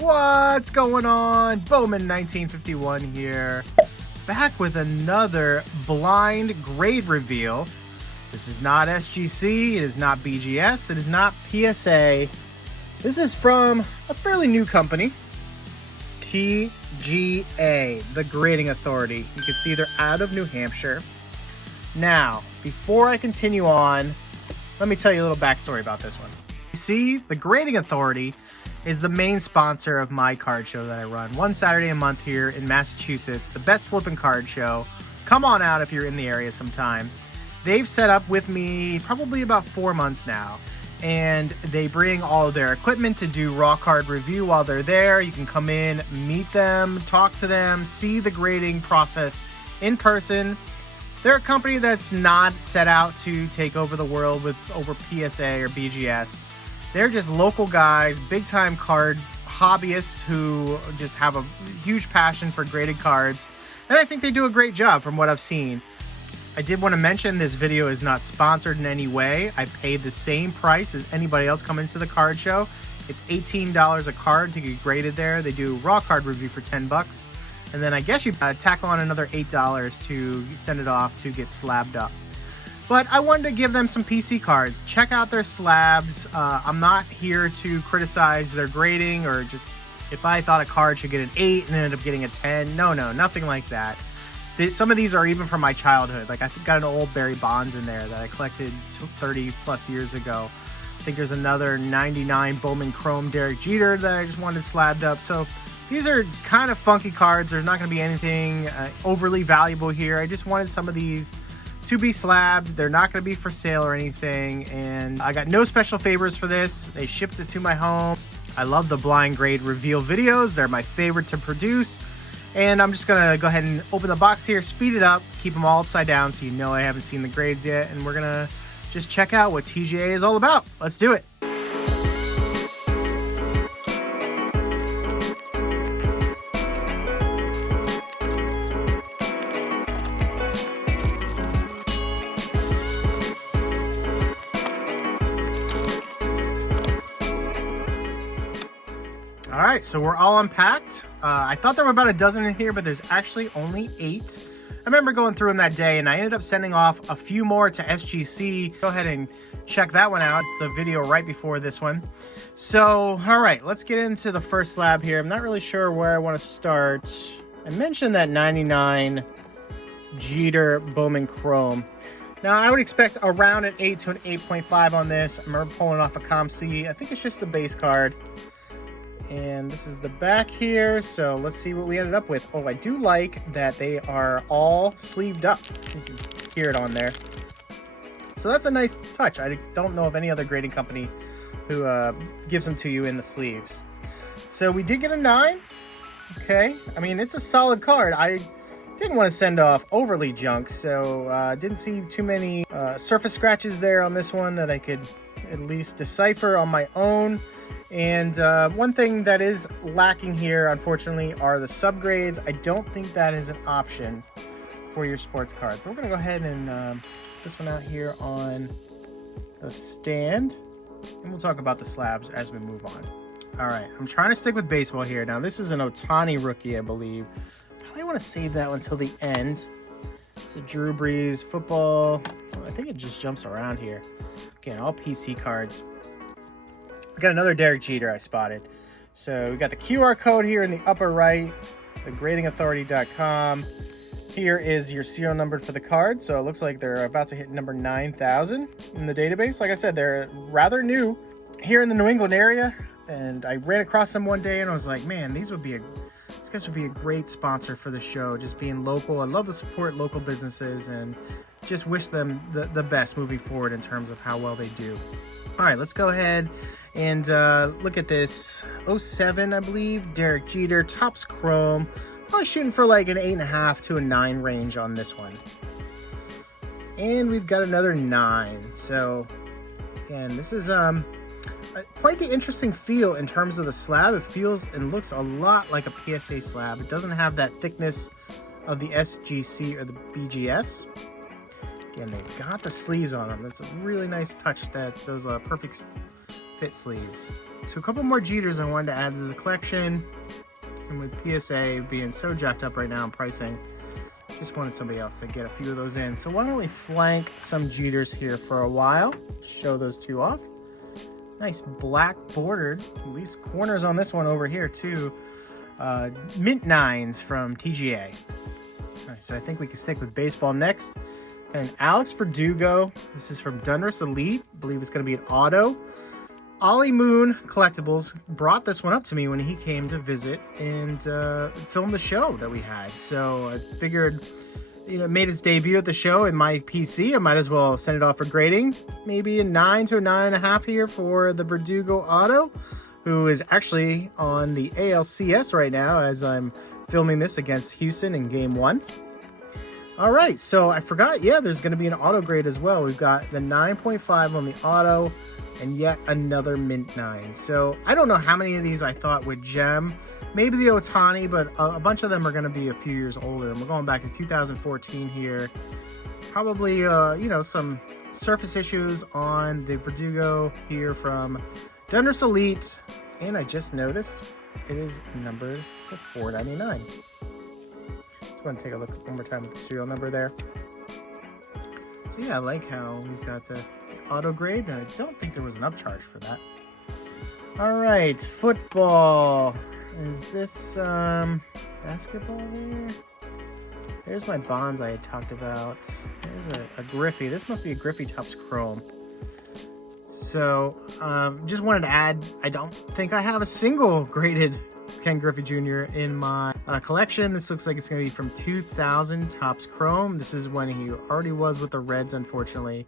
What's going on? Bowman 1951 here, back with another blind grade reveal. This is not SGC, it is not BGS, it is not PSA. This is from a fairly new company, TGA, the Grading Authority. You can see they're out of New Hampshire. Now, before I continue on, let me tell you a little backstory about this one. You see, the Grading Authority is the main sponsor of my card show that I run one Saturday a month here in Massachusetts, the best flipping card show. Come on out if you're in the area sometime. They've set up with me probably about 4 months now, and they bring all of their equipment to do raw card review while they're there. You can come in, meet them, talk to them, see the grading process in person. They're a company that's not set out to take over the world with over PSA or BGS. They're just local guys, big-time card hobbyists who just have a huge passion for graded cards. And I think they do a great job from what I've seen. I did want to mention this video is not sponsored in any way. I paid the same price as anybody else coming to the card show. It's $18 a card to get graded there. They do raw card review for 10 bucks. And then I guess you tack on another $8 to send it off to get slabbed up. But I wanted to give them some PC cards. Check out their slabs. I'm not here to criticize their grading or just if I thought a card should get an 8 and ended up getting a 10. No, nothing like that. Some of these are even from my childhood. Like I got an old Barry Bonds in there that I collected 30 plus years ago. I think there's another 99 Bowman Chrome Derek Jeter that I just wanted slabbed up. So these are kind of funky cards. There's not going to be anything overly valuable here. I just wanted some of these to be slabbed. They're not going to be for sale or anything, and I got no special favors for this. They shipped it to my home. I love the blind grade reveal videos. They're my favorite to produce, and I'm just gonna go ahead and open the box here, speed it up, keep them all upside down so you know I haven't seen the grades yet, and we're gonna just check out what TGA is all about. Let's do it. All right, so we're all unpacked. I thought there were about a dozen in here, but there's actually only 8. I remember going through them that day, and I ended up sending off a few more to SGC. Go ahead and check that one out. It's the video right before this one. So, all right, let's get into the first slab here. I'm not really sure where I want to start. I mentioned that 99 Jeter Bowman Chrome. Now, I would expect around an 8 to an 8.5 on this. I remember pulling off a ComC. I think it's just the base card. And this is the back here, so let's see what we ended up with. Oh, I do like that they are all sleeved up. You can hear it on there. So that's a nice touch. I don't know of any other grading company who gives them to you in the sleeves. So we did get a 9. Okay, I mean, it's a solid card. I didn't want to send off overly junk, so didn't see too many surface scratches there on this one that I could at least decipher on my own. And one thing that is lacking here, unfortunately, are the subgrades. I don't think that is an option for your sports cards. But we're going to go ahead and put this one out here on the stand. And we'll talk about the slabs as we move on. All right, I'm trying to stick with baseball here. Now, this is an Ohtani rookie, I believe. I probably want to save that one until the end. It's a Drew Brees football. I think it just jumps around here. Again, all PC cards. Got another Derek Jeter I spotted. So we got the QR code here in the upper right, thegradingauthority.com. Here is your serial number for the card. So it looks like they're about to hit number 9,000 in the database. Like I said, they're rather new here in the New England area. And I ran across them one day and I was like, man, these guys would be a great sponsor for the show. Just being local. I love to support local businesses and just wish them the best moving forward in terms of how well they do. All right, let's go ahead and look at this 07, I believe, Derek Jeter, Topps Chrome. Probably shooting for like an 8.5 to a 9 range on this one. And we've got another 9. So, again, this is quite the interesting feel in terms of the slab. It feels and looks a lot like a PSA slab. It doesn't have that thickness of the SGC or the BGS. Again, they've got the sleeves on them. That's a really nice touch, that those perfect fit sleeves. So a couple more Jeters I wanted to add to the collection. And with PSA being so jacked up right now in pricing, just wanted somebody else to get a few of those in. So why don't we flank some Jeters here for a while. Show those two off. Nice black bordered, at least corners on this one over here too. Mint 9s from TGA. All right, so I think we can stick with baseball next. And Alex Verdugo, this is from Donruss Elite. I believe it's going to be an auto. Ollie Moon Collectibles brought this one up to me when he came to visit and film the show that we had. So I figured, you know, it made its debut at the show in my PC. I might as well send it off for grading. Maybe a 9 to a 9.5 here for the Verdugo auto, who is actually on the ALCS right now as I'm filming this against Houston in Game 1. All right, so I forgot, yeah, there's going to be an auto grade as well. We've got the 9.5 on the auto and yet another Mint 9. So I don't know how many of these I thought would gem. Maybe the Ohtani, but a bunch of them are going to be a few years older. And we're going back to 2014 here. Probably, you know, some surface issues on the Verdugo here from Donruss Elite. And I just noticed it is numbered to 499. Go ahead and take a look one more time at the serial number there. So yeah, I like how we've got the auto grade, and I don't think there was an upcharge for that. All right, football. Is this basketball there? There's my bonds I had talked about. There's a Griffey. This must be a Griffey Topps Chrome. So just wanted to add, I don't think I have a single graded Ken Griffey Jr. in my collection. This looks like it's going to be from 2000 Topps Chrome. This is when he already was with the Reds, unfortunately.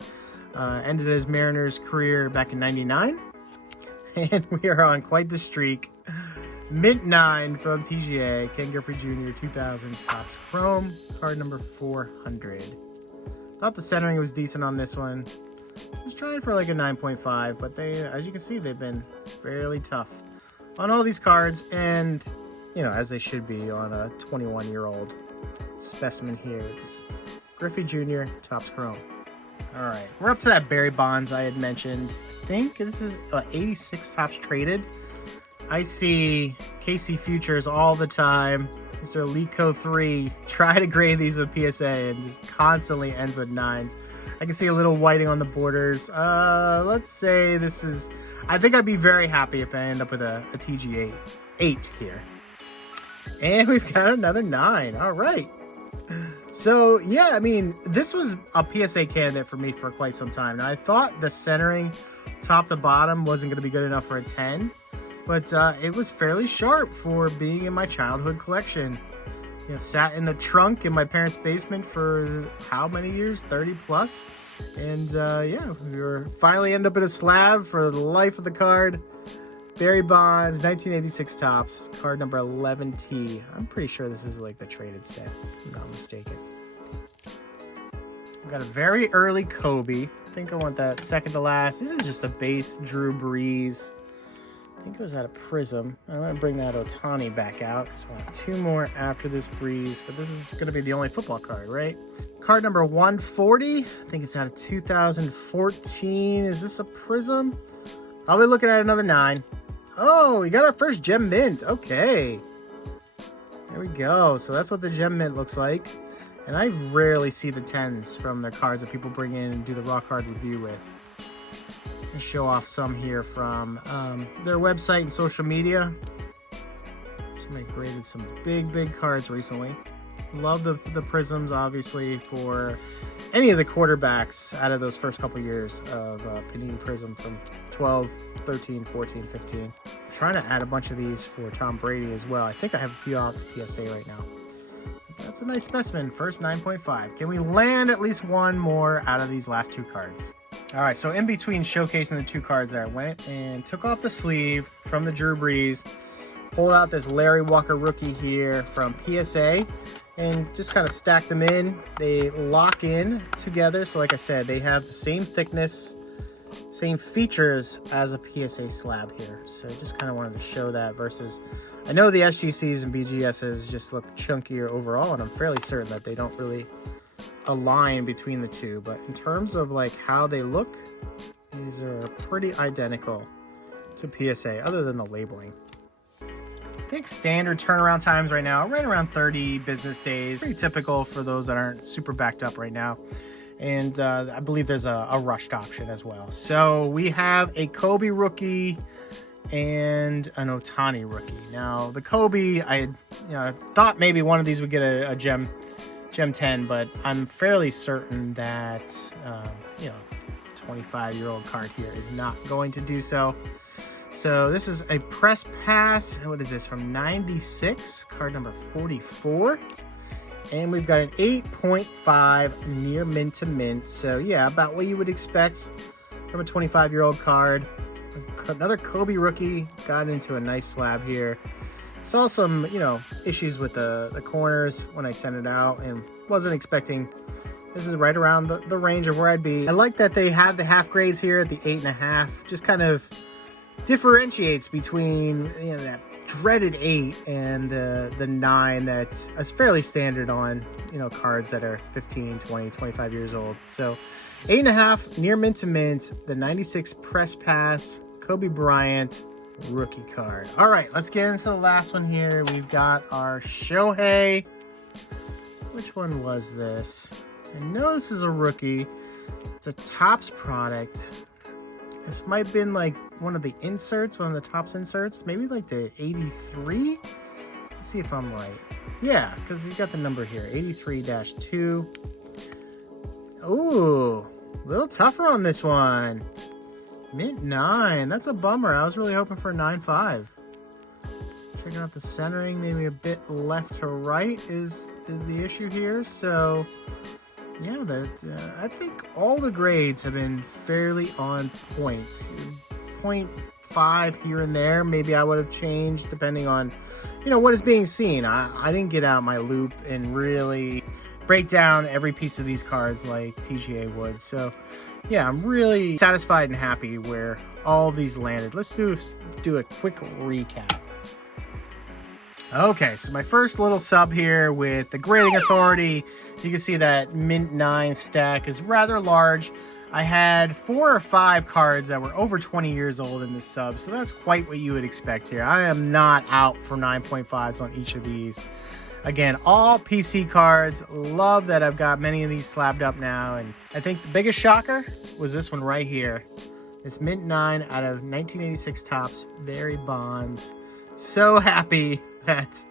Ended his Mariners career back in '99. And we are on quite the streak. Mint 9 from TGA, Ken Griffey Jr. 2000 Topps Chrome, card number 400. Thought the centering was decent on this one. I was trying for like a 9.5, but they, as you can see, they've been fairly tough on all these cards, and you know, as they should be on a 21-year-old specimen here. This Griffey Jr. Topps Chrome. All right, we're up to that Barry Bonds I had mentioned. I think this is 86 Topps traded. I see KC Futures all the time. Mr. Lico 3 try to grade these with PSA and just constantly ends with 9s. I can see a little whiting on the borders. Let's say this is, I think I'd be very happy if I end up with a TG 8 here. And we've got another 9. All right. So yeah, I mean, this was a PSA candidate for me for quite some time. Now I thought the centering top to bottom wasn't going to be good enough for a 10, but it was fairly sharp for being in my childhood collection. You know, sat in the trunk in my parents' basement for how many years? 30 plus. And yeah, we were finally end up in a slab for the life of the card. Barry Bonds, 1986 Topps, card number 11T. I'm pretty sure this is like the traded set, if I'm not mistaken. We've got a very early Kobe. I think I want that second to last. This is just a base Drew Brees. I think it was out of Prism. I'm going to bring that Ohtani back out because we'll have two more after this Brees, but this is going to be the only football card, right? Card number 140. I think it's out of 2014. Is this a Prism? Probably looking at another 9. Oh, we got our first gem mint. Okay. There we go. So that's what the gem mint looks like. And I rarely see the 10s from their cards that people bring in and do the raw card review with. I'll show off some here from their website and social media. Somebody graded some big cards recently. Love the Prisms, obviously, for any of the quarterbacks out of those first couple years of Panini Prism from 12, 13, 14, 15. I'm trying to add a bunch of these for Tom Brady as well. I think I have a few out to PSA right now. That's a nice specimen. First 9.5. Can we land at least one more out of these last two cards? All right, so in between showcasing the two cards there, I went and took off the sleeve from the Drew Brees, pulled out this Larry Walker rookie here from PSA, and just kind of stacked them in. They lock in together. So like I said, they have the same thickness, same features as a PSA slab here. So I just kind of wanted to show that versus, I know the SGCs and BGSs just look chunkier overall, and I'm fairly certain that they don't really align between the two. But in terms of like how they look, these are pretty identical. to PSA other than the labeling. I think standard turnaround times right now are right around 30 business days. Pretty typical for those that aren't super backed up right now. And I believe there's a rushed option as well. So we have a Kobe rookie and an Ohtani rookie. Now the Kobe, I thought maybe one of these would get a gem 10, but I'm fairly certain that 25-year-old card here is not going to do so. So this is a press pass. What is this, from 96, card number 44. And we've got an 8.5 near mint to mint. So yeah, about what you would expect from a 25-year-old card. Another Kobe rookie, got into a nice slab here. Saw some, issues with the corners when I sent it out and wasn't expecting. This is right around the range of where I'd be. I like that they have the half grades here at the 8.5. Just kind of differentiates between that dreaded 8 and the 9 that is fairly standard on cards that are 15, 20, 25 years old. So 8.5 near mint to mint, the 96 press pass Kobe Bryant rookie card. All right, let's get into the last one here. We've got our Shohei. Which one was this? I know this is a rookie. It's a Topps product. This might have been like one of the inserts, one of the Topps inserts. Maybe like the 83? Let's see if I'm right. Yeah, because you got the number here, 83-2. Ooh, a little tougher on this one. Mint 9. That's a bummer. I was really hoping for a 9.5. Checking out the centering, maybe a bit left to right is the issue here. So yeah, I think all the grades have been fairly on point. 0.5 here and there, maybe I would have changed depending on what is being seen. I didn't get out my loop and really break down every piece of these cards like TGA would. So yeah, I'm really satisfied and happy where all of these landed. Let's do a quick recap. Okay, so my first little sub here with the grading authority. You can see that mint 9 stack is rather large. I had 4 or 5 cards that were over 20 years old in this sub, so that's quite what you would expect here. I am not out for 9.5s on each of these. Again, all PC cards. Love that I've got many of these slabbed up now, and I think the biggest shocker was this one right here. This mint 9 out of 1986 Topps, Barry Bonds. So happy that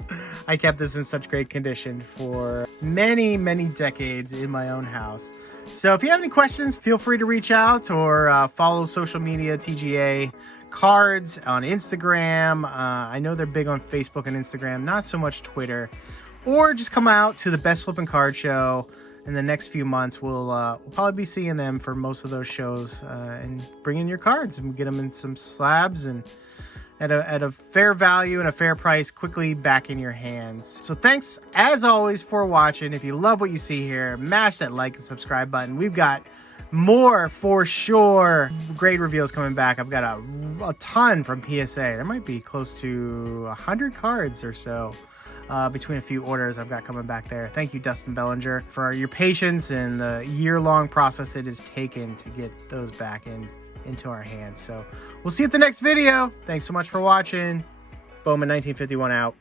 I kept this in such great condition for many, many decades in my own house. So if you have any questions, feel free to reach out or follow social media, TGA Cards on Instagram. I know they're big on Facebook and Instagram, not so much Twitter. Or just come out to the Best Flipping Card Show in the next few months. We'll probably be seeing them for most of those shows and bring in your cards and get them in some slabs and at a fair value and a fair price quickly back in your hands. So thanks as always for watching. If you love what you see here, mash that like and subscribe button. We've got more for sure grade reveals coming back. I've got a ton from PSA. There might be close to 100 cards or so between a few orders I've got coming back there. Thank you, Dustin Bellinger, for your patience and the year-long process it has taken to get those back into our hands. So we'll see you at the next video. Thanks so much for watching. Bowman 1951 out.